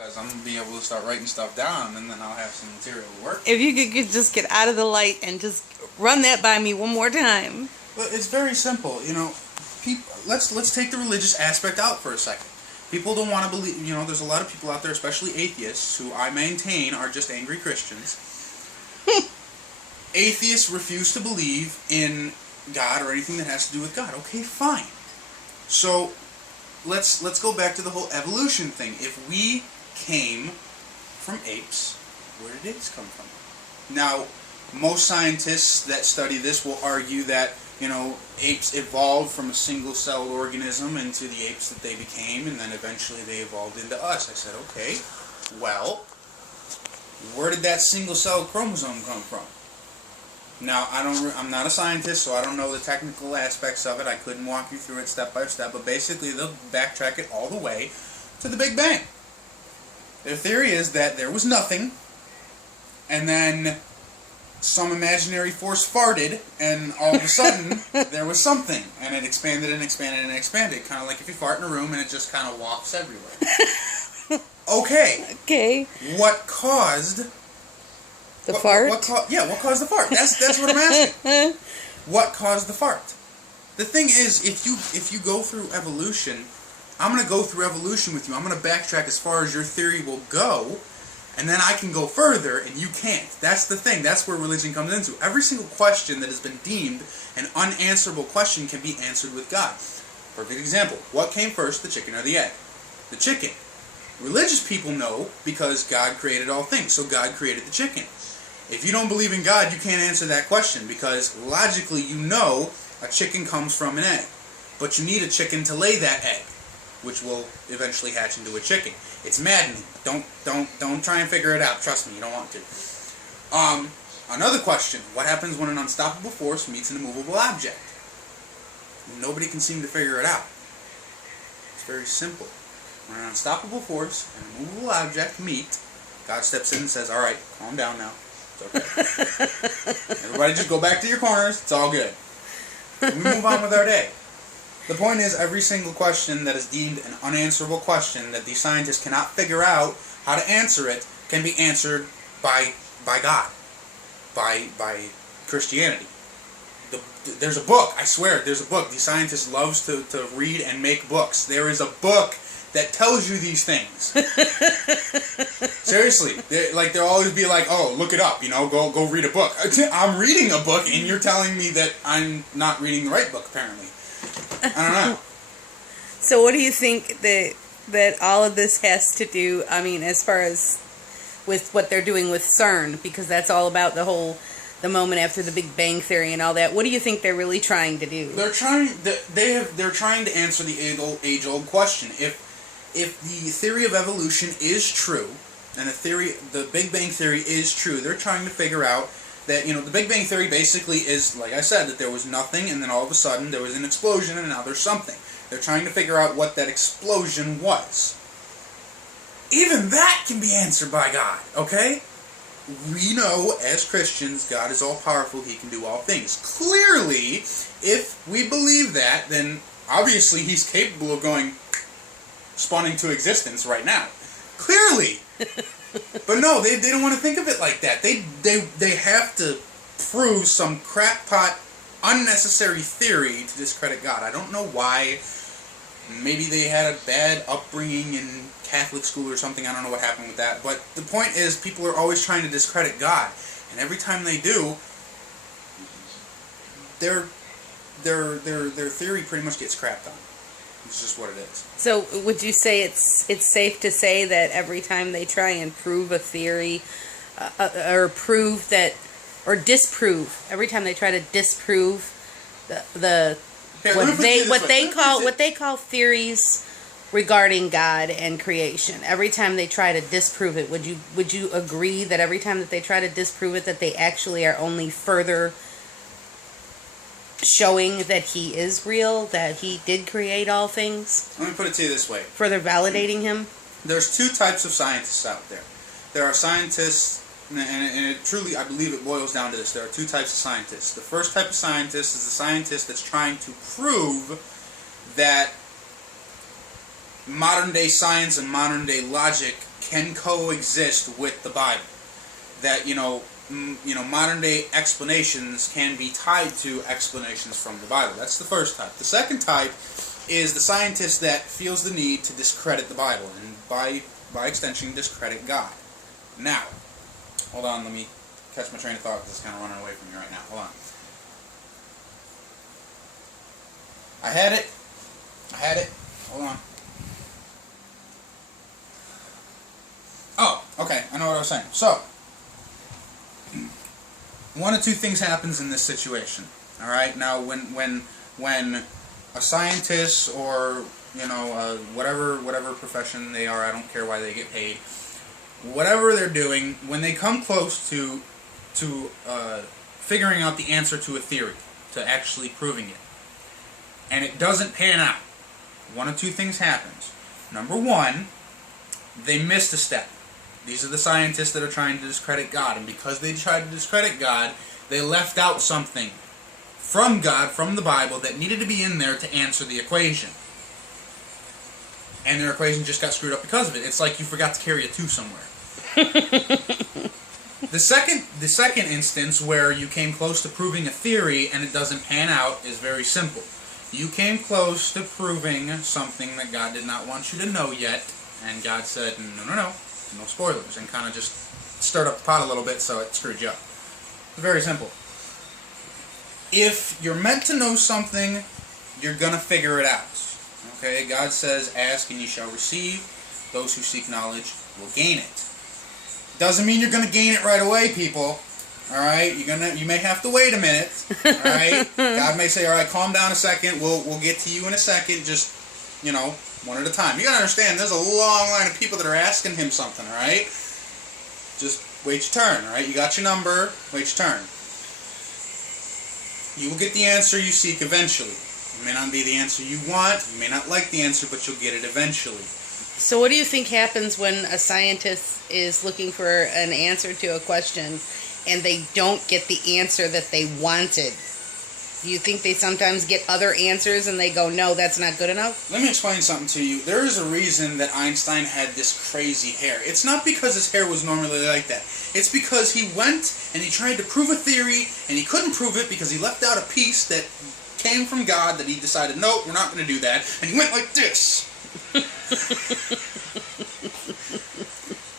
Because I'm going to be able to start writing stuff down, and then I'll have some material to work. If you could just get out of the light and just run that by me one more time. Well, it's very simple. Let's take the religious aspect out for a second. People don't want to believe, there's a lot of people out there, especially atheists, who I maintain are just angry Christians. Atheists refuse to believe in God or anything that has to do with God. Okay, fine. So, let's go back to the whole evolution thing. If we came from apes, where did apes come from? Now, most scientists that study this will argue that, apes evolved from a single-celled organism into the apes that they became, and then eventually they evolved into us. I said, okay, well, where did that single-celled chromosome come from? Now, I'm not a scientist, so I don't know the technical aspects of it. I couldn't walk you through it step by step, but basically they'll backtrack it all the way to the Big Bang. Their theory is that there was nothing, and then some imaginary force farted, and all of a sudden there was something, and it expanded and expanded and expanded, kind of like if you fart in a room and it just kind of wafts everywhere. Okay. What caused the fart? What caused the fart? That's what I'm asking. What caused the fart? The thing is, if you go through evolution, I'm going to go through evolution with you. I'm going to backtrack as far as your theory will go, and then I can go further, and you can't. That's the thing. That's where religion comes into. Every single question that has been deemed an unanswerable question can be answered with God. Perfect example. What came first, the chicken or the egg? The chicken. Religious people know because God created all things, so God created the chicken. If you don't believe in God, you can't answer that question because logically you know a chicken comes from an egg. But you need a chicken to lay that egg, which will eventually hatch into a chicken. It's maddening. Don't try and figure it out. Trust me, you don't want to. Another question. What happens when an unstoppable force meets an immovable object? Nobody can seem to figure it out. It's very simple. When an unstoppable force and an immovable object meet, God steps in and says, alright, calm down now. It's okay. Everybody just go back to your corners. It's all good. We move on with our day. The point is, every single question that is deemed an unanswerable question that these scientists cannot figure out how to answer it can be answered by God, by Christianity. There's a book, I swear, there's a book. These scientists loves to read and make books. There is a book that tells you these things. Seriously, they'll always be like, "Oh, look it up, go read a book." I'm reading a book, and you're telling me that I'm not reading the right book. Apparently, I don't know. So, what do you think that all of this has to do? I mean, as far as with what they're doing with CERN, because that's all about the moment after the Big Bang Theory and all that. What do you think they're really trying to do? They're trying to answer the age-old question. If the theory of evolution is true, and the Big Bang Theory is true, they're trying to figure out that, the Big Bang Theory basically is, like I said, that there was nothing, and then all of a sudden there was an explosion, and now there's something. They're trying to figure out what that explosion was. Even that can be answered by God, okay? We know, as Christians, God is all-powerful, He can do all things. Clearly, if we believe that, then obviously He's capable of spun into existence right now. Clearly. But no, they don't want to think of it like that. They have to prove some crackpot, unnecessary theory to discredit God. I don't know why. Maybe they had a bad upbringing in Catholic school or something. I don't know what happened with that. But the point is, people are always trying to discredit God. And every time they do, their theory pretty much gets crapped on. It's just what it is. So, would you say it's safe to say that every time they try and prove a theory, or prove that, or disprove, every time they try to disprove what they call theories regarding God and creation, every time they try to disprove it, would you agree that every time that they try to disprove it, that they actually are only further showing that He is real, that He did create all things? Let me put it to you this way. Further validating Him? There's two types of scientists out there. There are scientists, and it truly, I believe it boils down to this. There are two types of scientists. The first type of scientist is the scientist that's trying to prove that modern day science and modern day logic can coexist with the Bible. That modern day explanations can be tied to explanations from the Bible. That's the first type. The second type is the scientist that feels the need to discredit the Bible and by extension discredit God. Now, hold on, let me catch my train of thought because it's kind of running away from me right now. Hold on. I had it. Hold on. Oh, okay. I know what I was saying. So, one of two things happens in this situation. All right. Now, when a scientist or whatever profession they are, I don't care why they get paid. Whatever they're doing, when they come close to figuring out the answer to a theory, to actually proving it, and it doesn't pan out, one of two things happens. Number one, they missed a step. These are the scientists that are trying to discredit God, and because they tried to discredit God, they left out something from God, from the Bible, that needed to be in there to answer the equation. And their equation just got screwed up because of it. It's like you forgot to carry a 2 somewhere. The second instance where you came close to proving a theory and it doesn't pan out is very simple. You came close to proving something that God did not want you to know yet, and God said, no spoilers, and kind of just stirred up the pot a little bit so it screwed you up. It's very simple. If you're meant to know something, you're going to figure it out. Okay, God says, ask and you shall receive. Those who seek knowledge will gain it. Doesn't mean you're going to gain it right away, people. Alright, you may have to wait a minute. Alright? God may say, alright, calm down a second, we'll get to you in a second, just, one at a time. You gotta understand, there's a long line of people that are asking him something, alright? Just wait your turn, alright? You got your number, wait your turn. You will get the answer you seek eventually. It may not be the answer you want, you may not like the answer, but you'll get it eventually. So what do you think happens when a scientist is looking for an answer to a question and they don't get the answer that they wanted? Do you think they sometimes get other answers and they go, no, that's not good enough? Let me explain something to you. There is a reason that Einstein had this crazy hair. It's not because his hair was normally like that. It's because he went and he tried to prove a theory and he couldn't prove it because he left out a piece that came from God that he decided, nope, we're not going to do that. And he went like this.